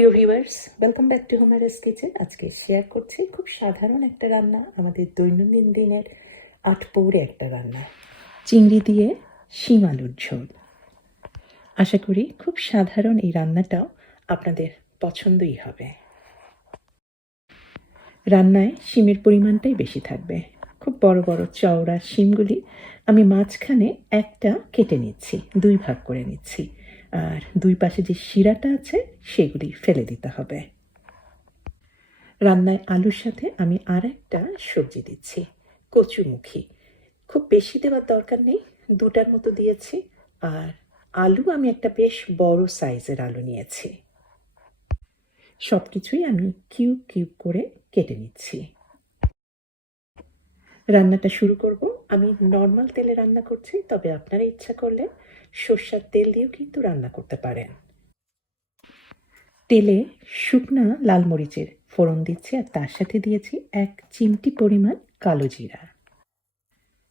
প্রিয় viewers, welcome back to Homaira's kitchen. আজকে share করছি খুব সাধারণ একটা রান্না, আমাদের দৈনন্দিন দিনের আটপৌরে একটা রান্না, চিংড়ি দিয়ে শিম আলুর ঝোল। আশা করি খুব সাধারণ এই রান্নাটাও আপনাদের পছন্দই হবে। রান্নায় শিমের পরিমাণটাই বেশি থাকবে। খুব বড় বড় চওড়া শিমগুলি আমি মাঝখানে একটা কেটে নিচ্ছি, 2 ভাগ করে নিচ্ছি, আর 2 পাশে যে শিরাটা আছে সেগুলি ফেলে দিতে হবে। রান্নায় আলুর সাথে আমি আর একটা সবজি দিচ্ছি, কচুমুখী। খুব বেশি দেওয়ার দরকার নেই, 2টার মতো দিয়েছি। আর আলু আমি একটা বেশ বড় সাইজের আলু নিয়েছি। সব কিছুই আমি কিউব কিউব করে কেটে নিচ্ছি। রান্নাটা শুরু করব। আমি নর্মাল তেলে রান্না করছি, তবে আপনারা ইচ্ছা করলে সর্ষের তেল দিয়েও কিন্তু রান্না করতে পারেন। তেলে শুকনা লাল মরিচের ফোড়ন দিচ্ছি, আর তার সাথে দিয়েছি 1 চিমটি পরিমাণ কালো জিরা।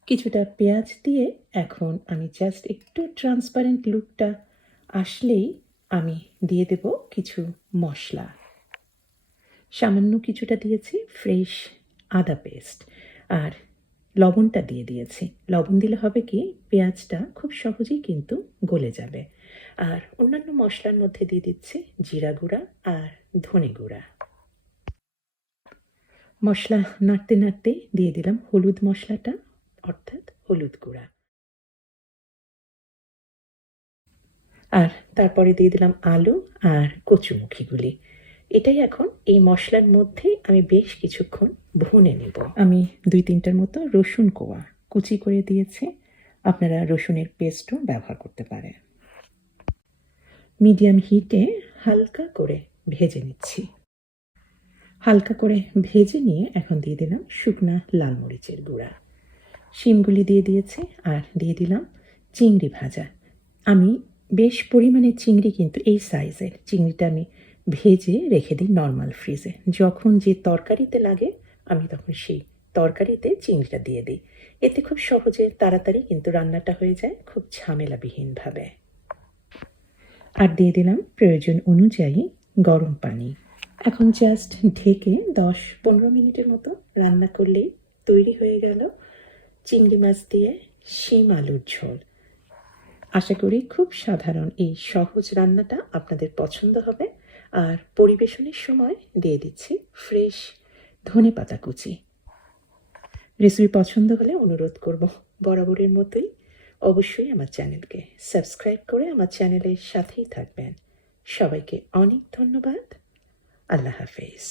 কিছুটা পেঁয়াজ দিয়ে এখন আমি জাস্ট একটু ট্রান্সপারেন্ট লুকটা আসলেই আমি দিয়ে দেব কিছু মশলা। সামান্য কিছুটা দিয়েছি ফ্রেশ আদা পেস্ট, আর লবণটা দিয়ে দিয়েছি। লবণ দিলে হবে কি, পেঁয়াজটা খুব সহজেই কিন্তু গলে যাবে। আর অন্যান্য মশলার মধ্যে দিয়ে দিচ্ছি জিরা গুঁড়া আর ধনে গুঁড়া। মশলা নাড়তে নাড়তে দিয়ে দিলাম হলুদ মশলাটা, অর্থাৎ হলুদ গুঁড়া। আর তারপরে দিয়ে দিলাম আলু আর কচুমুখিগুলি। এটাই এখন এই মশলার মধ্যেই আমি বেশ কিছুক্ষণ ভুনে নেব। আমি 2-3টার মতো রসুন কোয়া কুচি করে দিয়েছি, আপনারা রসুনের পেস্টও ব্যবহার করতে পারেন। মিডিয়াম হিটে হালকা করে ভেজে নিচ্ছি। হালকা করে ভেজে নিয়ে এখন দিয়ে দিলাম শুকনা লাল মরিচের গুঁড়া। শিমগুলি দিয়ে দিয়েছি, আর দিয়ে দিলাম চিংড়ি ভাজা। আমি বেশ পরিমাণে চিংড়ি, কিন্তু এই সাইজের চিংড়িটা আমি ভেজে রেখে দিই নর্মাল ফ্রিজে। যখন যে তরকারিতে লাগে আমি তখন সেই তরকারিতে চিংড়িটা দিয়ে দিই। এতে খুব সহজে তাড়াতাড়ি কিন্তু রান্নাটা হয়ে যায়, খুব ঝামেলাবিহীনভাবে। আর দিয়ে দিলাম প্রয়োজন অনুযায়ী গরম পানি। এখন জাস্ট ঢেকে 10-15 মিনিটের মতো রান্না করলেই তৈরি হয়ে গেল চিংড়ি মাছ দিয়ে শিম আলুর ঝোল। আশা করি খুব সাধারণ এই সহজ রান্নাটা আপনাদের পছন্দ হবে। আর পরিবেশনের সময় দিয়ে দিচ্ছি ফ্রেশ ধনেপাতা কুচি। রেসিপি পছন্দ হলে অনুরোধ করব, বরাবরের মতোই অবশ্যই আমার চ্যানেলকে সাবস্ক্রাইব করে আমার চ্যানেলের সাথেই থাকবেন। সবাইকে অনেক ধন্যবাদ। আল্লাহ হাফেজ।